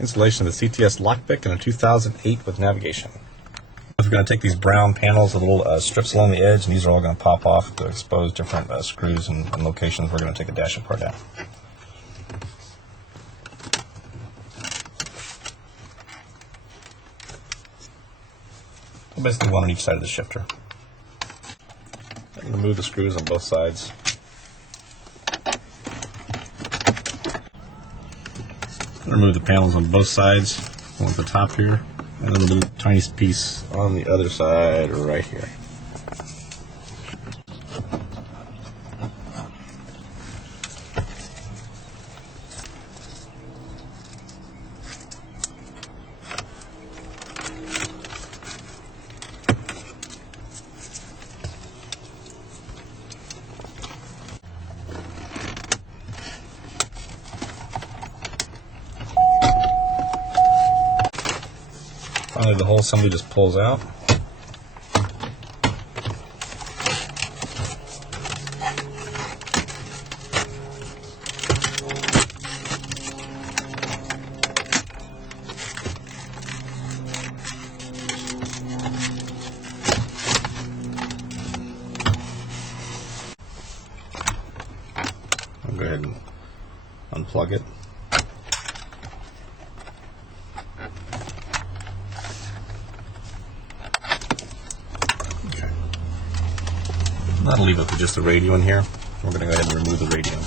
Installation of the CTS Lockpick in a 2008 with navigation. We're going to take these brown panels, the little strips along the edge, and these are all going to pop off to expose different screws and locations. We're going to take a dash apart now. Basically one on each side of the shifter. And remove the screws on both sides. Remove the panels on both sides, one at the top here, and then a little tiny piece on the other side right here. Finally, the whole assembly just pulls out. I'll go ahead and unplug it. That'll leave it with just the radio in here. We're going to go ahead and remove the radio.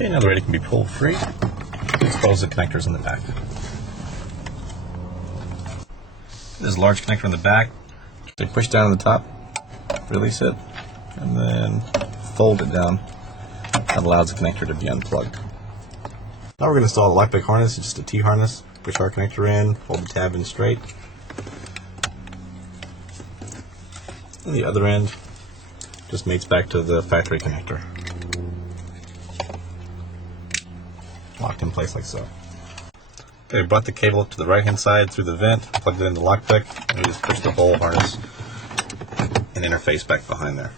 Okay, now the radio can be pulled free. Expose the connectors in the back. There's a large connector in the back. So push down on the top, release it, and then fold it down. That allows the connector to be unplugged. Now we're going to install the Lockpick harness. It's just a T-harness. Push our connector in, hold the tab in straight. And the other end just mates back to the factory connector. Locked in place like so. Okay, brought the cable to the right hand side through the vent, plugged it in the Lockpick, and we just push the whole harness and interface back behind there.